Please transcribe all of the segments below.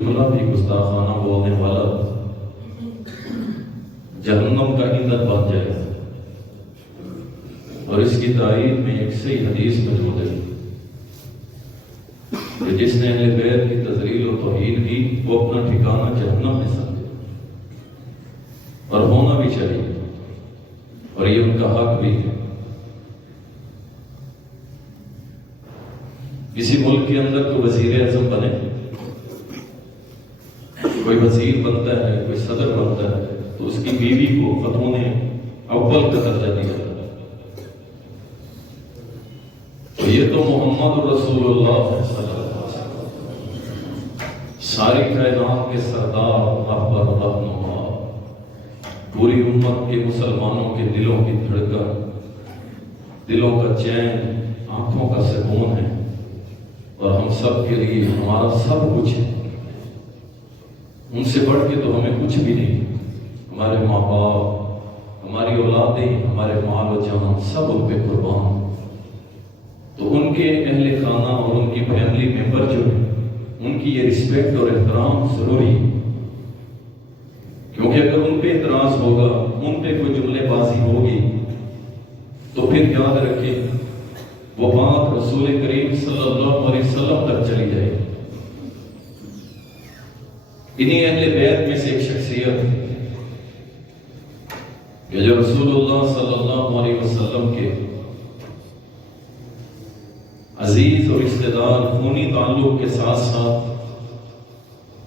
جملہ بھی گستاخانہ بولنے والا جہنم کا ایندھن بن جائے گا۔ اور اس کی تائید میں ایک صحیح حدیث موجود ہے کہ جس نے اہل بیت کی تذلیل و توہین کی وہ اپنا ٹھکانہ جہنم میں سمجھے، اور ہونا بھی چاہیے، اور یہ ان کا حق بھی ہے۔ کسی ملک کے اندر کوئی وزیر اعظم بنے، کوئی وزیر بنتا ہے، کوئی صدر بنتا ہے، تو اس کی بیوی کو خاتون اول کا درجہ دیا جاتا ہے۔ تو یہ تو محمد رسول اللہ صلی اللہ علیہ وسلم ساری کائنات کے سردار، رہبر، رہنما، پوری امت کے مسلمانوں کے دلوں کی دھڑکن، دلوں کا چین، آنکھوں کا سکون ہے، اور ہم سب کے لیے ہمارا سب کچھ ہے۔ ان سے بڑھ کے تو ہمیں کچھ بھی نہیں۔ ہمارے ماں باپ، ہماری اولادیں، ہمارے مال و جان سب ان پہ قربان۔ تو ان کے اہل خانہ اور ان کی فیملی ممبر جو ہیں، ان کی یہ رسپیکٹ اور احترام ضروری ہے، کیونکہ اگر ان پہ اعتراض ہوگا، ان پہ کوئی جملے بازی ہوگی، تو پھر یاد رکھیں وہ بات رسول کریم صلی اللہ علیہ وسلم تک چلی جائے گی۔ انہی اہل بیت میں سے ایک شخصیت کہ جو رسول اللہ صلی اللہ علیہ وسلم کے عزیز اور رشتہ دار، خونی تعلق کے ساتھ ساتھ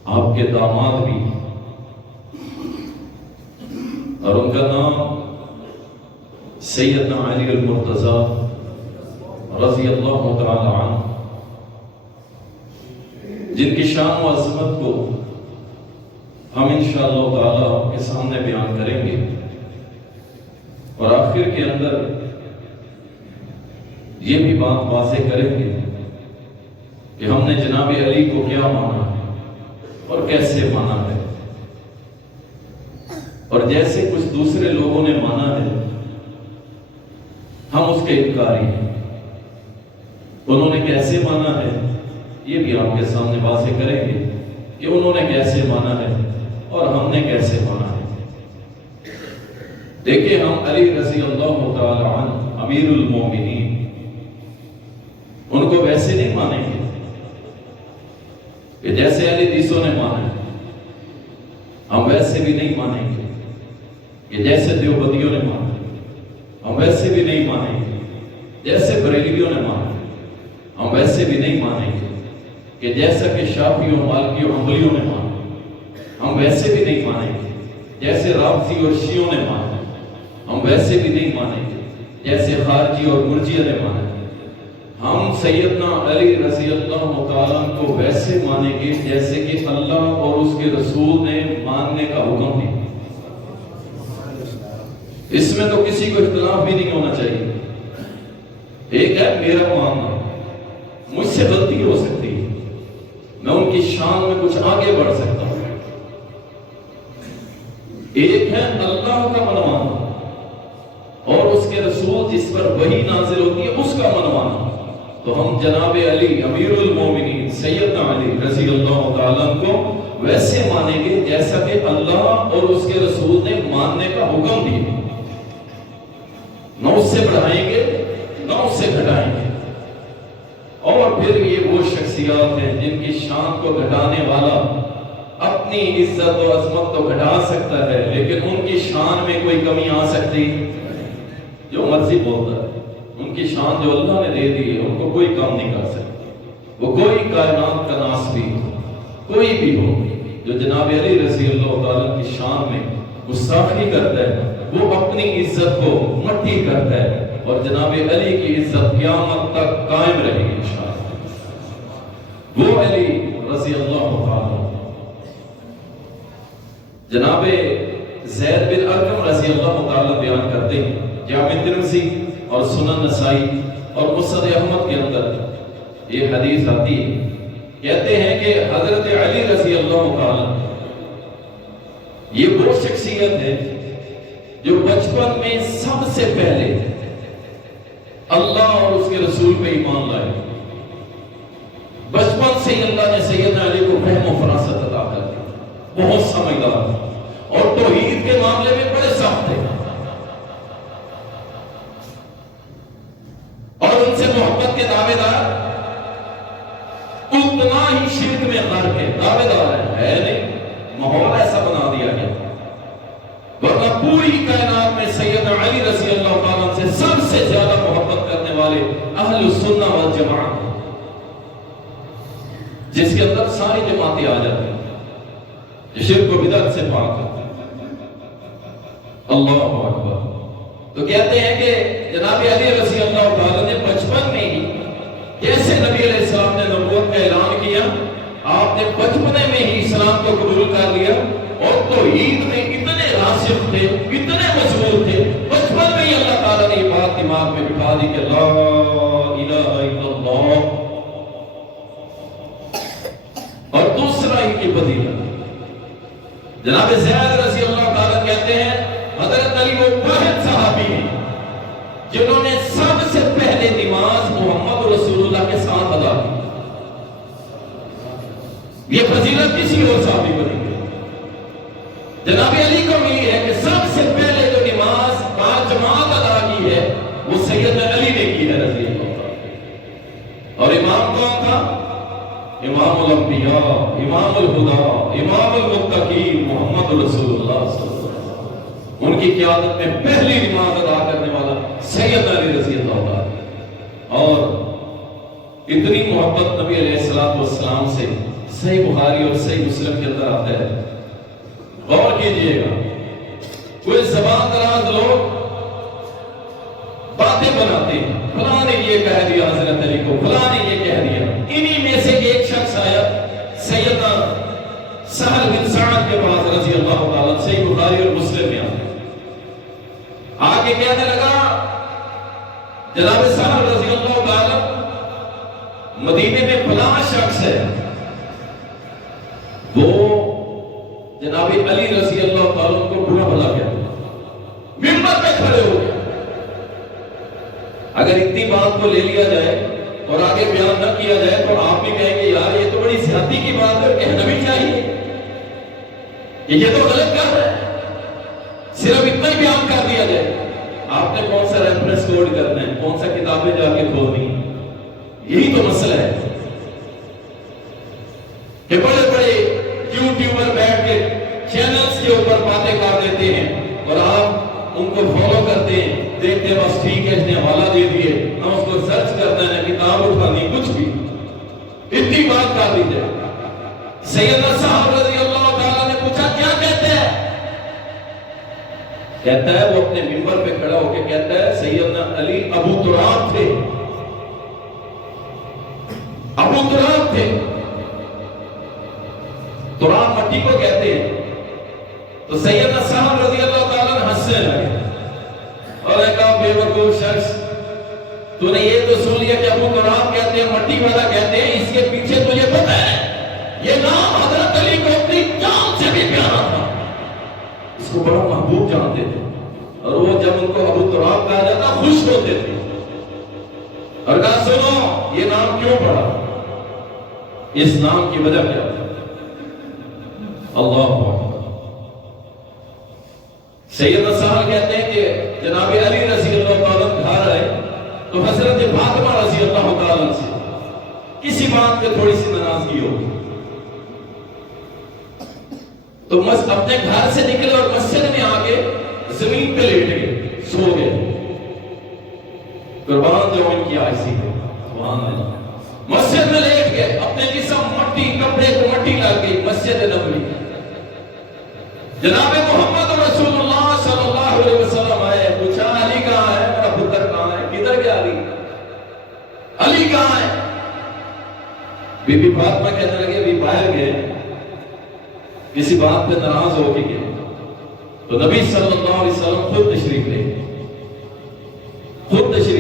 آپ کے داماد بھی، اور ان کا نام سیدنا علی المرتضیٰ رضی اللہ تعالی عنہ، جن کی شان و عظمت کو ہم انشاءاللہ تعالی آپ کے سامنے بیان کریں گے، اور آخر کے اندر یہ بھی بات واضح کریں گے کہ ہم نے جناب علی کو کیا مانا ہے اور کیسے مانا ہے۔ اور جیسے کچھ دوسرے لوگوں نے مانا ہے، ہم اس کے انکاری ہیں۔ انہوں نے کیسے مانا ہے یہ بھی آپ کے سامنے واضح کریں گے کہ انہوں نے کیسے مانا ہے اور ہم نے کیسے مانا ہے۔ دیکھیں، ہم علی رضی اللہ تعالی عنہ امیر المومنین، ان کو ویسے نہیں مانیں گے کہ جیسے علی دیسوں نے مانا ہے۔ ہم ویسے بھی نہیں مانیں گے کہ جیسے دیوبندیوں نے مانا ہے۔ ہم ویسے بھی نہیں مانیں گے جیسے بریلویوں نے مانا ہے۔ ہم ویسے بھی نہیں مانیں گے کہ جیسا کہ شافعیوں، مالکیوں، حنبلیوں نے مانا ہے۔ ہم ویسے بھی نہیں مانیں گے جیسے رافضی اور شیعوں نے مانا ہے۔ ہم ویسے بھی نہیں مانیں گے جیسے خارجی اور مرجئہ نے مانا ہے۔ ہم سیدنا علی رضی اللہ تعالیٰ کو ویسے مانیں گے جیسے کہ اللہ اور اس کے رسول نے ماننے کا حکم دیا۔ اس میں تو کسی کو اختلاف بھی نہیں ہونا چاہیے۔ ایک ہے میرا ماننا، مجھ سے غلطی ہو سکتی ہے، میں ان کی شان میں کچھ آگے بڑھ سکتا ہوں۔ ایک ہے اللہ کا منوانا اور اس کے رسول جس پر وحی نازل ہوتی ہے اس کا منوانا۔ تو ہم جناب علی امیر المومنین سیدنا علی رضی اللہ تعالیٰ کو ویسے مانیں گے جیسا کہ اللہ اور اس کے رسول نے ماننے کا حکم دیا۔ نہ اس سے بڑھائیں گے نہ اس سے گھٹائیں گے۔ اور پھر یہ وہ شخصیات ہیں جن کی شان کو گھٹانے والا اپنی عزت و عظمت تو گھٹا سکتا ہے، لیکن ان کی شان میں کوئی کمی آ سکتی، جو مرضی بولتا ہے۔ ان کی شان جو اللہ نے دے دی ہے ان کو کوئی کم نہیں کر سکتا۔ وہ کوئی کائنات کا ناس بھی ہو، کوئی بھی ہو، جو جناب علی رضی اللہ تعالیٰ کی شان میں گستاخی کرتا ہے، وہ اپنی عزت کو مٹی کرتا ہے، اور جناب علی کی عزت قیامت تک قائم رہے گی انشاءاللہ۔ وہ علی رضی اللہ تعالیٰ جناب زید بن ارقم رضی اللہ تعالیٰ بیان کرتے ہیں، جامع ترمذی اور سنن نسائی اور مسند احمد کے اندر یہ حدیث آتی ہے، کہتے ہیں کہ حضرت علی رضی اللہ تعالیٰ یہ وہ شخصیت ہے جو بچپن میں سب سے پہلے اللہ اور اس کے رسول پہ ایمان لائے۔ بچپن سے ہی اللہ نے سیدنا علی کو فہم و فراست عطا کر دی، بہت سمجھدار اور توحید کے معاملے میں بڑے سخت تھے، اور ان سے محبت کے دعوے دار اتنا ہی شرک میں غرق کے دعوے دار ہے نہیں، ماحول ایسا بنا دیا گیا، ورنہ پوری کائنات میں سیدنا علی رضی اللہ تعالیٰ سے سب سے زیادہ محبت کرنے والے اہل السنہ والجماعت، جس کے اندر ساری جماعتیں آ جاتی ہیں جو شرک و بدعت سے پاک ہے۔ اللہ اکبر۔ تو کہتے ہیں کہ جناب علی رضی اللہ تعالیٰ نے بچپن میں ہی جیسے نبی علیہ السلام نے نبوت کا اعلان کیا، آپ نے بچپنے میں ہی اسلام کو قبول کر لیا، اور توحید میں اتنے راسخ تھے، اتنے مضبوط تھے، بچپن میں ہی اللہ تعالیٰ نے یہ بات دماغ میں بٹھا دی کہ لا الہ الا اللہ۔ اور دوسرا ان کی فضیلت، جناب زید رضی اللہ تعالیٰ کہتے ہیں حضرت علی وہ واحد صحابی ہیں جنہوں نے سب سے پہلے نماز محمد رسول اللہ کے ساتھ ادا کی۔ یہ فضیلت کسی اور صحابی کو نہیں ہے، جناب علی کو ملی ہے کہ سب سے پہلے جو نماز باجماعت ادا کی ہے وہ سیدنا علی نے کی ہے رضی اللہ عنہ۔ اور امام کون تھا؟ امام الانبیاء، امام الہدا، امام المتقین محمد رسول اللہ صلی اللہ علیہ وسلم، ان کی قیادت میں پہلی نماز ادا کرنے والا سیدنا علی رضی اللہ عنہ۔ اور اتنی محبت نبی علیہ السلام سے صحیح بخاری اور صحیح مسلم کے اندر آتا ہے، غور کیجئے گا، کوئی زبان دراز لوگ باتیں بناتے ہیں، فلاں نے یہ کہہ دیا حضرت علی کو، فلاں نے یہ کہہ دیا، انہی میں سے ایک شخص آیا سیدنا سہل بن سعد کے پاس رضی اللہ تعالیٰ، صحیح بخاری اور مسلم میں آگے کہنے لگا جناب سہل رضی اللہ تعالیٰ مدینے میں فلاں شخص ہے، وہ جناب علی رضی اللہ تعالیٰ کو برا بھلا کہتا ہے، منبر پہ کھڑے ہو گئے۔ اگر اتنی بات کو لے لیا جائے اور آگے بیان نہ کیا جائے تو آپ بھی کہیں گے یار یہ تو بڑی زیادتی کی بات ہے، کہنا بھی چاہیے، یہ تو غلط کر رہا ہے، صرف اتنا ہی بیان کر دیا جائے۔ آپ نے کون سا ریفرنس کوڈ کرنا ہے، کون سا کتابیں جا کے کھولنی ہے، یہی تو مسئلہ ہے کہ بڑے بڑے یوٹیوبر بیٹھ کے چینلز کے اوپر باتیں کر دیتے ہیں اور آپ ان کو فالو کرتے ہیں، دیکھتے ہیں بس ٹھیک ہے اس نے حوالہ دے دیے، ہم اس کو سرچ کرتے ہیں، کتاب اٹھانی، کچھ بھی اتنی بات کر دی جائے۔ سیدنا صاحب رضی اللہ تعالیٰ نے پوچھا کیا کہتے ہیں؟ کہتا ہے وہ اپنے منبر پہ کھڑا ہو کے کہتا ہے سیدنا علی ابو تراب تھے، ابو تراب تھے، تراب مٹی کو کہتے ہیں۔ تو سیدنا صاحب رضی اللہ تعالیٰ نے ہنسنے لگے اور نے کہا بے وقوف شخص، تو نے یہ تو سن لیا کہ ابو تراب کہتے ہیں، مٹی والا کہتے ہیں، اس کے پیچھے تجھے پتہ ہے یہ نام حضرت علی کو اپنی جان سے بھی پیارا تھا، اس کو بڑا محبوب جانتے تھے، اور وہ جب ان کو ابو تراب کہا جاتا خوش ہوتے تھے، اور کہا سنو یہ نام کیوں پڑا، اس نام کی وجہ کیا تھا؟ اللہ اکبر۔ سیدنا سہل کہتے ہیں کہ جناب علی رضی اللہ تعالیٰ گھر آئے تو حضرت فاطمہ رضی اللہ تعالیٰ سے کسی بات پہ تھوڑی سی ناراضگی ہوگی، تو اپنے گھر سے نکلے اور مسجد میں آگے زمین پہ لیٹ گئے، سو گئے، قربان جو ان کی آئیسی ہے، سبحان اللہ، مسجد میں لیٹ گئے، اپنے جسم مٹی، کپڑے کو مٹی لگ گئی، مسجد نبوی، جناب محمد رسول اللہ صلی اللہ علیہ وسلم آئے، پوچھا علی کہاں ہے، میرا پتر کہاں ہے، کدھر گیا علی، علی کہاں ہے؟ بی بی فاطمہ کہنے لگے بھی باہر گئے، کسی بات پہ ناراض ہو کے گئے، تو نبی صلی اللہ علیہ وسلم خود تشریف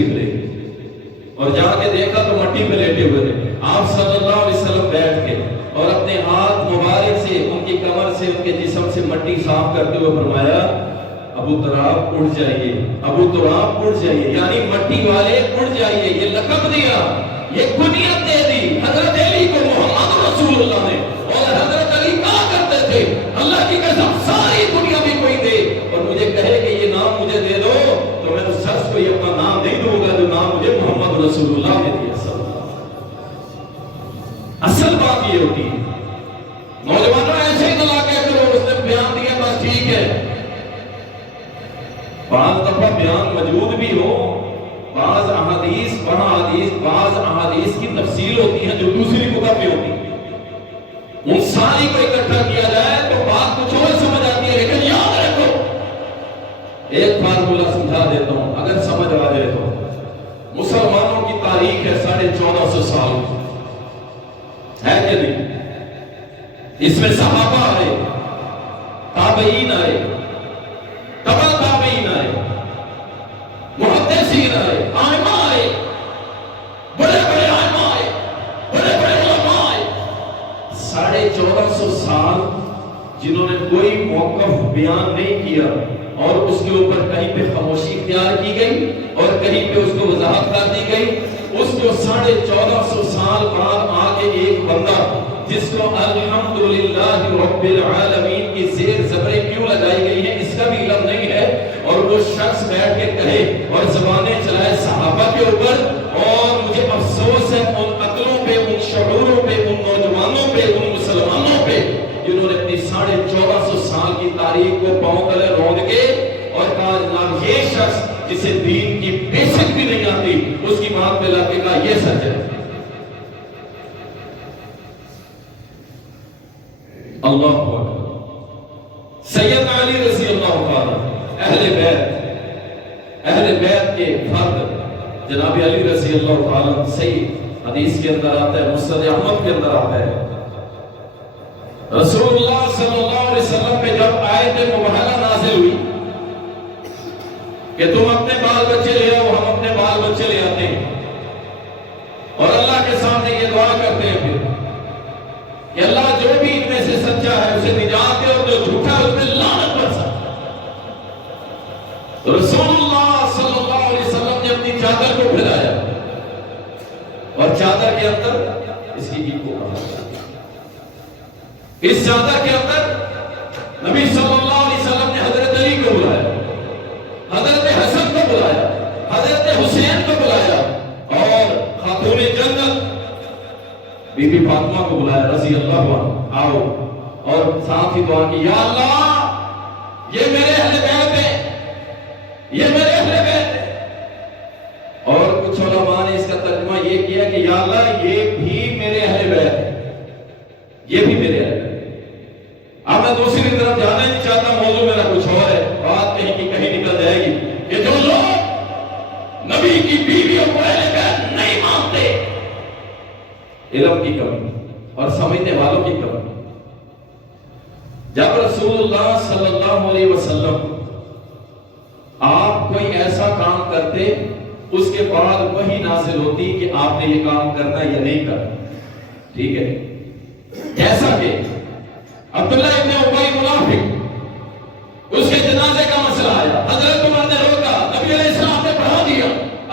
لے اور جا کے دیکھا تو مٹی پہ لیٹے ہوئے تھے، آپ صلی اللہ علیہ وسلم بیٹھ کے اور اپنے ہاتھ مبارک سے ان کی کمر سے ان کے جسم سے مٹی صاف کرتے ہوئے فرمایا ابو تراب اٹھ جائیے، ابو تراب اٹھ جائیے، یعنی مٹی والے اٹھ جائیے، یہ لقب دیا، یہ کنیت دے دی حضرت علی کو محمد رسول اللہ نے، اور اصل بات یہ ہوتی ہے نوجوانوں ایسے ہی تو لا کے کرو اس نے بیان دیا بس ٹھیک ہے. بعض دفعہ بیان موجود بھی ہو بعض احادیث کی تفصیل ہوتی ہے جو دوسری کتب میں ہوتی ہے ان ساری کو اکٹھا کیا جائے تو بات کچھ اور سمجھ آتی ہے. لیکن یاد رکھو ایک فارمولہ سمجھا دیتا ہوں اگر سمجھ آ جائے تو مسلمانوں کی تاریخ ہے 1450 سال ہے کہ نہیں. اس میں صحابہ آئے تابعین آئے تبع تابعین آئے محدثین آئے ائمہ آئے بڑے بڑے ائمہ آئے بڑے بڑے علماء آئے. 1450 سال جنہوں نے کوئی موقف بیان نہیں کیا اور اس کے اوپر کہیں پہ خاموشی اختیار کی گئی اور کہیں پہ اس کو وضاحت کر دی گئی. اس کو 1450 سال بعد آگے ایک بندہ جس کو الحمدللہ رب العالمین کی زیر زبریں کیوں لگائی گئی ہیں اس کا بھی علم نہیں ہے اور وہ شخص بیٹھ کے کہے اور زبانیں چلائے صحابہ کے اوپر. اور مجھے افسوس ہے ان عقلوں پہ ان شعوروں پہ ان نوجوانوں پہ ان مسلمانوں پہ جنہوں نے اپنی 1450 سال کی تاریخ کو پاؤں تلے رونڈ کے اور کہا جناب یہ شخص جسے دین کی بیسک بھی نہیں آتی اس کی بات پہ لا کے کہا یہ سچ ہے. اللہ اکبر. سیدنا علی رضی اللہ تعالی اہل بیت کے فرد جناب علی رضی اللہ تعالی صحیح حدیث کے اندر آتا ہے مسند احمد کے اندر آتا ہے رسول اللہ صلی اللہ علیہ وسلم پہ جب آیت مبارکہ نازل ہوئی کہ تم اپنے بال بچے لے آؤ ہم اپنے بال بچے لے آتے ہیں اور اللہ کے سامنے یہ دعا کرتے ہیں پھر کہ اللہ جو بھی ان میں سے سچا ہے اسے نجات دے اور جو جھوٹا ہے اس پہ لعنت برسا. تو رسول اللہ صلی اللہ علیہ وسلم نے اپنی چادر کو پھیلایا اور چادر کے اندر اس کی کو اس چادر کے اندر نبی صلی اللہ علیہ وسلم نے حضرت علی کو بلایا حضرت حسن کو بلایا حضرت حسین کو بلایا اور خاتون جنت بی بی فاطمہ کو بلایا رضی اللہ عنہ آؤ اور ساتھ ہی دعا کی یا اللہ یہ میرے اہل بیت ہیں یہ میرے اہل بیت ہیں. اور کچھ علماء نے اس کا ترجمہ یہ کیا کہ یا اللہ یہ بھی میرے اہل بیت ہیں یہ بھی میرے اہل بیت. اب میں دوسری طرف جانا نہیں چاہتا موضوع میرا کچھ اور ہے بات کہیں کی کہیں نکل جائے گی کہ جو لوگ نبی کی بیویوں کو اہل بیت نہیں مانتے علم کی کمی اور سمجھنے والوں کی کمی. جب رسول اللہ صلی اللہ علیہ وسلم آپ کوئی ایسا کام کرتے اس کے بعد وہی نازل ہوتی کہ آپ نے یہ کام کرنا یا نہیں کرنا. ٹھیک ہے جیسا کہ عبداللہ ابن ابی منافق اس کے جنازے کا مسئلہ آیا حضرت عمر نے روکا نبی علیہ السلام نے پڑھا دیا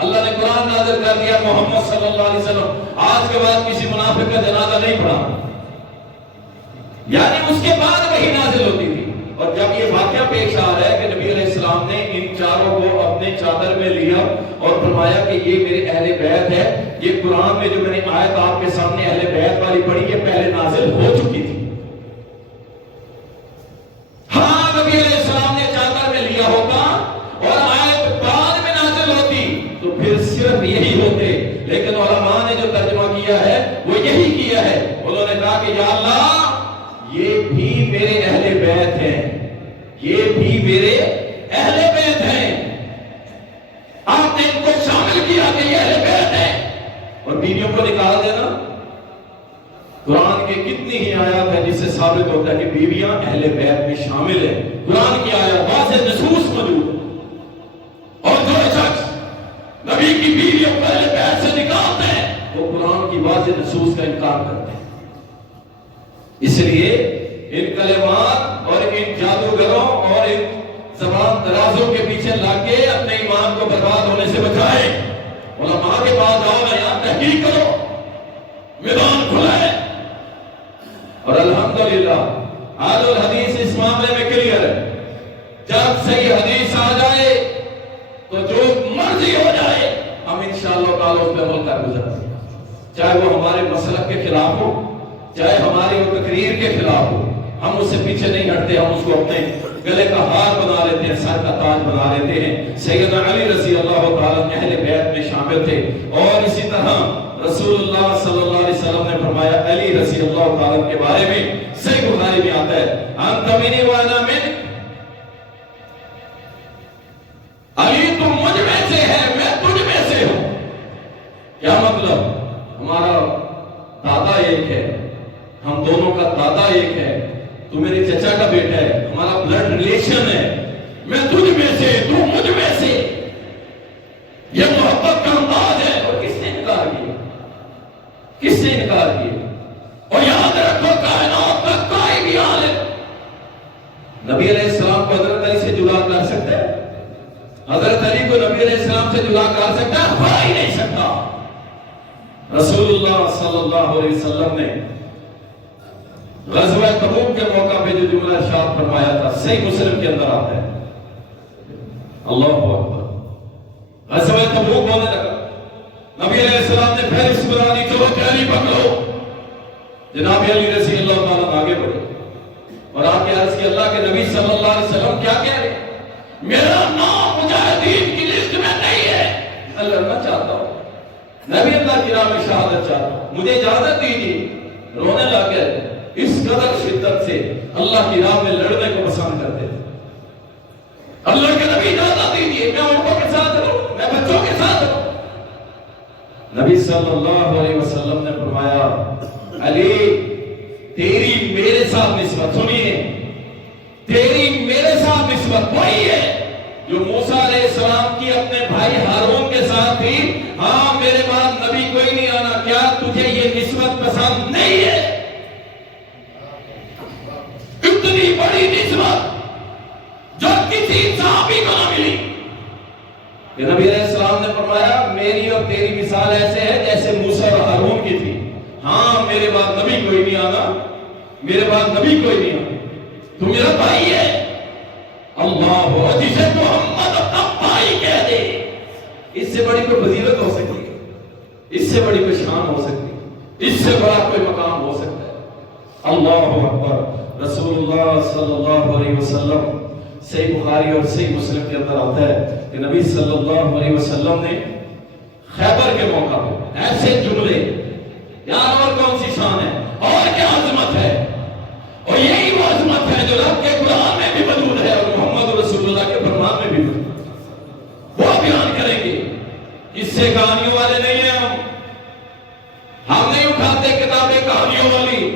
اللہ نے قرآن نازل کر دیا محمد صلی اللہ علیہ وسلم آج کے بعد کسی منافق کا جنازہ نہیں پڑھا. یعنی اس کے بعد وہی نازل ہوتی تھی. اور جب یہ واقعہ پیش آ رہا ہے کہ نبی علیہ السلام نے ان چاروں کو اپنے چادر میں لیا اور فرمایا کہ یہ میرے اہل بیت ہے یہ قرآن میں جو میں نے آیت آپ کے سامنے اہل بیت والی پڑھی یہ پہلے نازل ہو چکی تھی. ہاں نبی علیہ السلام نے چادر میں لیا ہوتا اور آیت بعد میں نازل ہوتی تو پھر صرف یہی ہوتے. لیکن علماء نے جو ترجمہ کیا ہے وہ یہی کیا ہے. انہوں نے کہا کہ یا اللہ یہ بھی میرے اہل بیت ہیں یہ بھی میرے اہل بیت ہیں. آپ نے ان کو شامل کیا کہ یہ اہل بیت ہیں اور بیویوں کو نکال دینا. قرآن کے کتنی ہی آیات ہیں جس سے ثابت ہوتا ہے کہ بیویاں اہل بیت میں شامل ہیں. قرآن کی آیات واضح نصوص موجود ہے. اور جو شخص نبی کی بیویوں کو اہل بیت سے نکالتے ہیں وہ قرآن کی واضح نصوص کا انکار کرتے ہیں. اس لیے ان کلمات اور ان جادوگروں اور ان زبان درازوں کے پیچھے لگ کے اپنے ایمان کو برباد ہونے سے بچائیں. علماء کے پاس جاؤ نا یہاں تحقیق کرو میدان کھلا ہے. اور الحمدللہ اہل الحدیث اس معاملے میں کلیئر ہے. جب صحیح حدیث آ جائے تو جو مرضی ہو جائے ہم انشاءاللہ تعالی اس پہ عمل کر گزرتے ہیں. چاہے وہ ہمارے مسلک کے خلاف ہو، چاہے ہماری وہ تقریر کے خلاف ہو، ہم اس سے پیچھے نہیں ہٹتے، ہم اس کو اپنے گلے کا ہار بنا لیتے ہیں، سر کا تاج بنا لیتے ہیں۔ سیدنا علی رضی اللہ تعالیٰ اہل بیت میں شامل تھے، اور اسی طرح رسول اللہ صلی اللہ علیہ وسلم نے فرمایا علی رضی اللہ تعالیٰ کے بارے میں، صحیح بخاری میں آتا ہے، انت منی وانا منک، علی تم مجھ میں سے ہے، میں تجھ میں سے ہوں۔ کیا مطلب؟ ہمارا دادا ایک ہے، ہم دونوں کا دادا ایک ہے، تو میرے چچا کا بیٹا ہے، ہمارا بلڈ ریلیشن ہے، میں تجھ میں سے، تو مجھ میں سے، یہ محبت کا انداز ہے۔ اور کس نے انکار کیا؟ کس نے انکار کیا؟ اور یاد رکھو کائنات کا کوئی بھی عالم نبی علیہ السلام کو حضرت علی سے جدا کر سکتا ہے؟ حضرت علی کو نبی علیہ السلام سے جدا کر سکتا ہے؟ ہو ہی نہیں سکتا۔ رسول اللہ صلی اللہ علیہ وسلم نے غزوہ تبوک کے موقع پہ جو جملہ ارشاد فرمایا تھا، صحیح مسلم کے اندر آتا ہے، اللہ اکبر، غزوہ تبوک ہونے لگا، نبی علیہ السلام نے پھر اس بنا دی، چلو تیاری پکڑو۔ جناب علی رضی اللہ تعالیٰ آگے بڑھے اور آ کے عرض کی، اللہ کے نبی صلی اللہ علیہ وسلم کیا کہہ رہے؟ میرا نام مجاہدین کی لسٹ میں نہیں ہے، میں لڑنا چاہتا ہوں، میں بھی اللہ کی راہ میں شہادت چاہتا ہوں، مجھے اجازت دیجیے۔ رونے لگ گئے، اس قدر شدت سے اللہ کی راہ میں لڑنے کو پسند کرتے تھے۔ اللہ کے نبی اجازت دیجیے، میں عورتوں کے ساتھ رہوں، میں بچوں کے ساتھ رہوں۔ نبی صلی اللہ علیہ وسلم نے فرمایا، علی تیری میرے ساتھ نسبت، سنیے، تیری میرے ساتھ نسبت وہی ہے جو موسیٰ علیہ السلام کی اپنے بھائی ہارون کے ساتھ تھی۔ ہاں میرے بعد نبی کوئی نہیں آنا، کیا تجھے یہ نسبت پسند نہیں ہے؟ اتنی بڑی نسبت جو کسی صحابی کو نہ ملی کہ نبی علیہ السلام نے فرمایا، میری اور تیری مثال ایسے ہے جیسے موسیٰ اور ہارون کی تھی۔ ہاں میرے بعد نبی کوئی نہیں آنا، میرے بعد نبی کوئی نہیں آنا، تو میرا بھائی ہے۔ اللہ ہو، جسے محمد اپنا بھائی کہہ دے، اس سے بڑی کوئی فضیلت ہو سکتی ہے، اس سے بڑی کوئی شان ہو سکتی ہے، اس سے بڑا کوئی مقام ہو سکتا ہے؟ اللہ اکبر۔ رسول اللہ صلی اللہ علیہ وسلم، صحیح بخاری اور صحیح مسلم کے اندر آتا ہے کہ نبی صلی اللہ علیہ وسلم نے خیبر کے موقع پہ ایسے جملے، یار اور کون سی شان ہے اور کیا عظمت ہے، اور یہی وہ عظمت ہے جو رب کے قرآن میں بھی موجود ہے اور محمد رسول اللہ کے فرمان میں بھی موجود ہے، وہ بیان کریں گے۔ اس سے کہانیوں والے نہیں ہیں، ہم نہیں اٹھاتے کتابیں کہانیوں والی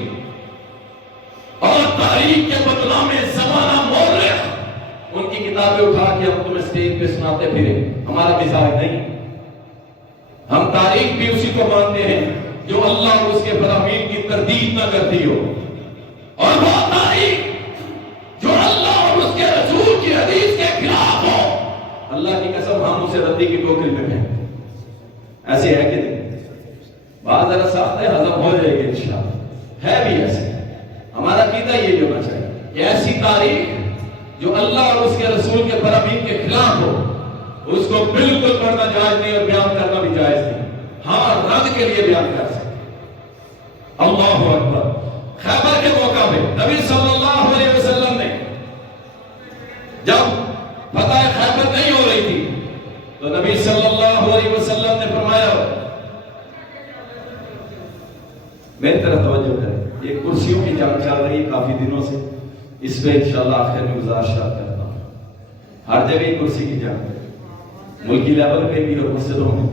اور تاریخ کے بدلہ میں زمانہ مورخ ان کی کتابیں اٹھا کے ہم تمہیں اسٹیج پہ سناتے پھرے، ہمارا مزاج نہیں۔ ہم تاریخ بھی اسی کو مانتے ہیں جو اللہ اور اس کے فرامین کی تردید نہ کرتی ہو، اور وہ تاریخ جو اللہ اور اس کے رسول کی حدیث کے خلاف ہو، اللہ کی قسم ہم اسے ردی کی ٹوکری میں پھینکتے ہیں۔ ایسے ہے کہ نہیں؟ بات ذرا سخت ہے، ہضم ہو جائے گی انشاءاللہ، ہے بھی ایسے۔ ہمارا عقیدہ یہ ہونا چاہیے کہ ایسی تاریخ جو اللہ اور اس کے رسول کے فرامین کے خلاف ہو، اس کو بالکل پڑھنا جائز نہیں اور بیان کرنا بھی جائز نہیں۔ ہاں رد کے لیے بیان کر سکتے۔ اللہ اکبر۔ خیبر کے موقع پہ نبی صلی اللہ علیہ وسلم نے جب فتح خیبر نہیں ہو رہی تھی تو نبی صلی اللہ علیہ وسلم نے فرمایا، میری طرف توجہ کریں، یہ کرسیوں کی جنگ چل رہی ہے کافی دنوں سے، اس پہ انشاءاللہ آخر میں گزارشات کرتا ہوں۔ ہر جگہ ہی کرسی کی جنگ ہے، ملکی لیول پہ بھی اور مسجدوں میں۔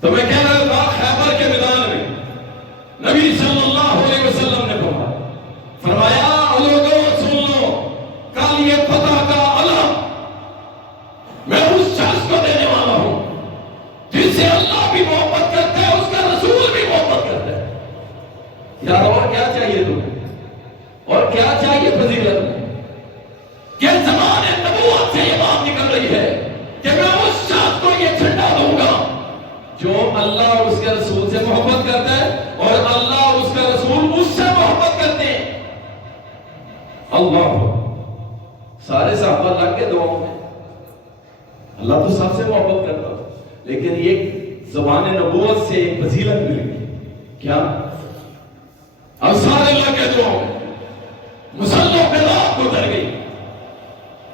تو میں کہہ رہا تھا خیبر کے میدان میں نبی صلی اللہ علیہ وسلم نے فرمایا لوگوں سن لو، کل یہ فتح کا علم میں اس شخص کو دینے والا ہوں جس سے اللہ بھی محبت کرتا ہے، اس کا رسول بھی محبت کرتا ہے۔ یار اور کیا چاہیے تمہیں، اور کیا چاہیے فضیلت میں کہ زمانے نبوت سے یہ بات نکل رہی ہے کہ میں اس شخص کو یہ جھنڈا دوں گا جو اللہ اور اس کے رسول سے محبت کرتا ہے اور اللہ اور اس کا رسول اس سے محبت کرتے ہیں۔ اللہ سارے صحابہ لگ کے دعاؤں میں، اللہ تو سب سے محبت کرتا ہے، لیکن یہ زبان نبوت سے ایک فضیلت مل گئی. کیا؟ اب سارے لگے تو مسلوں پہ رات گزر گئی،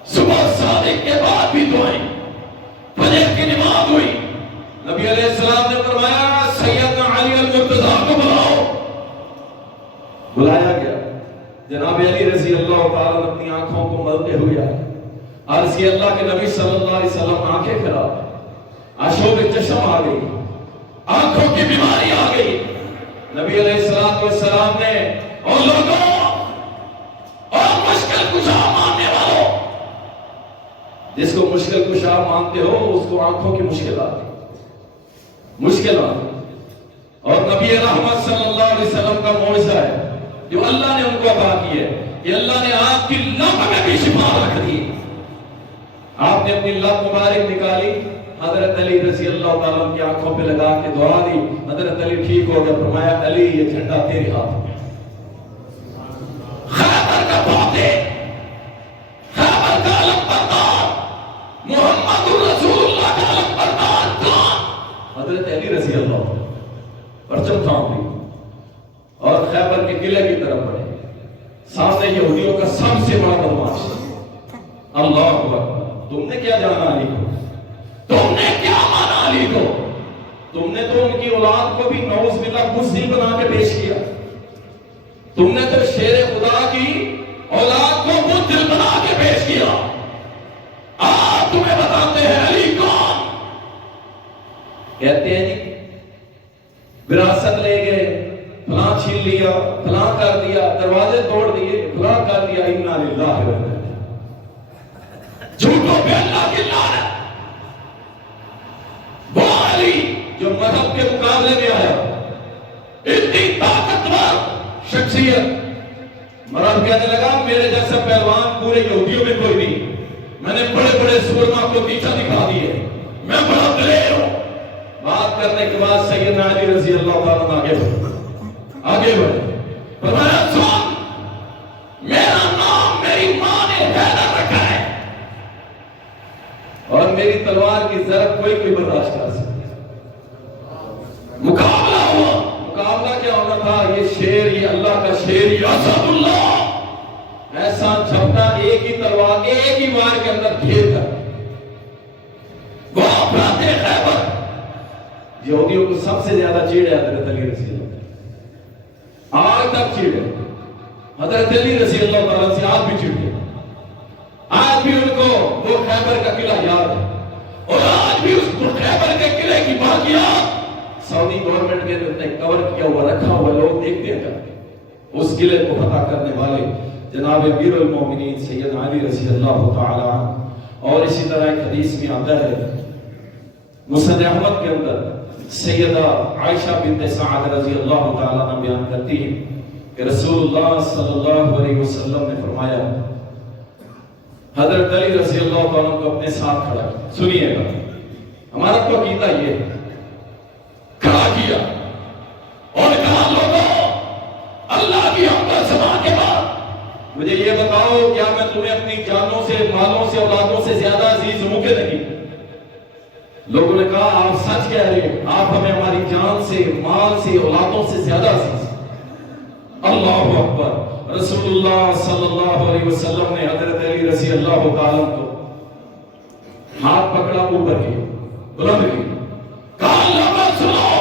صبح صادق کے بعد بھی دعائیں، فجر کی نماز ہوئی. نبی علیہ السلام نے فرمایا سیدنا علی المرتضیٰ کو بلاؤ. بلایا گیا. جناب علی رضی اللہ تعالیٰ اپنی آنکھوں کو ملتے ہوئے آئے. عرض کی اللہ کے نبی صلی اللہ علیہ وسلم آنکھیں خراب، آشوب چشم آ گئی، آنکھوں کی بیماری آ گئی. نبی علیہ السلام نے اور لوگوں اور مشکل کشا ماننے والوں، جس کو مشکل کشا مانتے ہو اس کو آنکھوں کی مشکلات اور نبی رحمت صلی اللہ علیہ وسلم کا معجزہ ہے جو اللہ نے ان کو عطا کی ہے کہ اللہ نے آپ کی لب میں بھی شفا رکھ دی. آپ نے اپنی لب مبارک نکالی، حضرت علی رضی اللہ تعالیٰ کی آنکھوں پہ لگا کے دعا دی. حضرت علی ٹھیک ہو گیا. فرمایا علی یہ جھنڈا تیرے ہاتھ میں. خیبر کا فاتح، خیبر کا علم بردار، محمد رسول اللہ کا علم بردار کون؟ حضرت علی رضی اللہ عنہ. پرچم تھام دی اور خیبر کے قلعے کی طرف بڑھے. سامنے یہودیوں کا سب سے بڑا بدماش. اللہ اکبر. تم نے کیا جانا علی کو؟ تم نے کیا مانا علی کو؟ تم نے تو ان کی اولاد کو بھی نعوذ باللہ بزدل بنا کے پیش کیا. تم نے تو شیر خدا کی اولاد کو بزدل بنا کے پیش کیا. آپ تمہیں بتاتے ہیں علی کون؟ کہتے ہیں جی وراثت لے گئے، فلاں چھین لیا، فلاں کر دیا، دروازے توڑ دیے، فلاں کر دیا. انا للہ و انا الیہ. جھوٹوں پہ اللہ کی لعنت. وہ علی جو مذہب کے مقابلے میں آیا، اتنی طاقتور شخصیت، مرد کہنے لگا میرے جیسا پہلوان پورے یہودیوں میں کوئی نہیں. میں نے بڑے بڑے سورما کو نیچا دکھا دیے، میں بڑا دلیر ہوں. بات کرنے کے بعد سیدنا علی رضی اللہ تعالیٰ آگے بڑھے. فرمایا سن، میرا نام میری ماں نے حیدر رکھا ہے اور میری تلوار کی ضرب کوئی برداشت کر سکتا. مقابلہ ہوا. مقابلہ کیا ہونا تھا؟ یہ شیر، یہ اللہ کا شیر، یہ اسد اللہ، ایسا جھپٹا ایک ہی تلوار ایک ہی وار کے اندر گھیر کر. وہ افراد خیبر یہودیوں کو سب سے زیادہ چیڑے حضرت علی رضی اللہ آج تک چیڑے. حضرت علی رضی اللہ تعالیٰ سے آج بھی چیڑے. آج بھی ان کو وہ خیبر کا قلعہ یاد ہے اور آج بھی اس خیبر کے قلعے کی باقیات سعودی گورنمنٹ کے نے کور کیا ہوا رکھا ہوا. لوگ دیکھتے ہیں اس قلعے کو فتح کرنے والے جناب امیر المومنین سیدنا علی رضی اللہ تعالی عنہ. اور اسی طرح ایک حدیث میں آتا ہے مسند احمد کے اندر سیدہ عائشہ بنت سعد رضی اللہ تعالی عنہ بیان کرتی ہیں کہ رسول اللہ صلی اللہ علیہ وسلم نے فرمایا حضرت علی رضی اللہ تعالیٰ کو اپنے ساتھ کھڑا کیا. سنیے گا ہمارا تو عقیدہ یہ کھڑا کیا اور کہا لوگوں اللہ کی حمد و ثنا کے بعد مجھے یہ بتاؤ کیا میں تمہیں اپنی جانوں سے، مالوں سے، اولادوں سے زیادہ عزیز ہوں کہ نہیں؟ لوگوں نے کہا آپ سچ کہہ رہے ہیں، آپ ہمیں ہماری جان سے، مال سے، اولادوں سے زیادہ عزیز. اللہ اکبر. رسول اللہ صلی اللہ علیہ وسلم نے حضرت علی رضی اللہ تعالیٰ کو ہاتھ پکڑا، اوپر کیا، بلند کیا، کہا لوگوں سنو،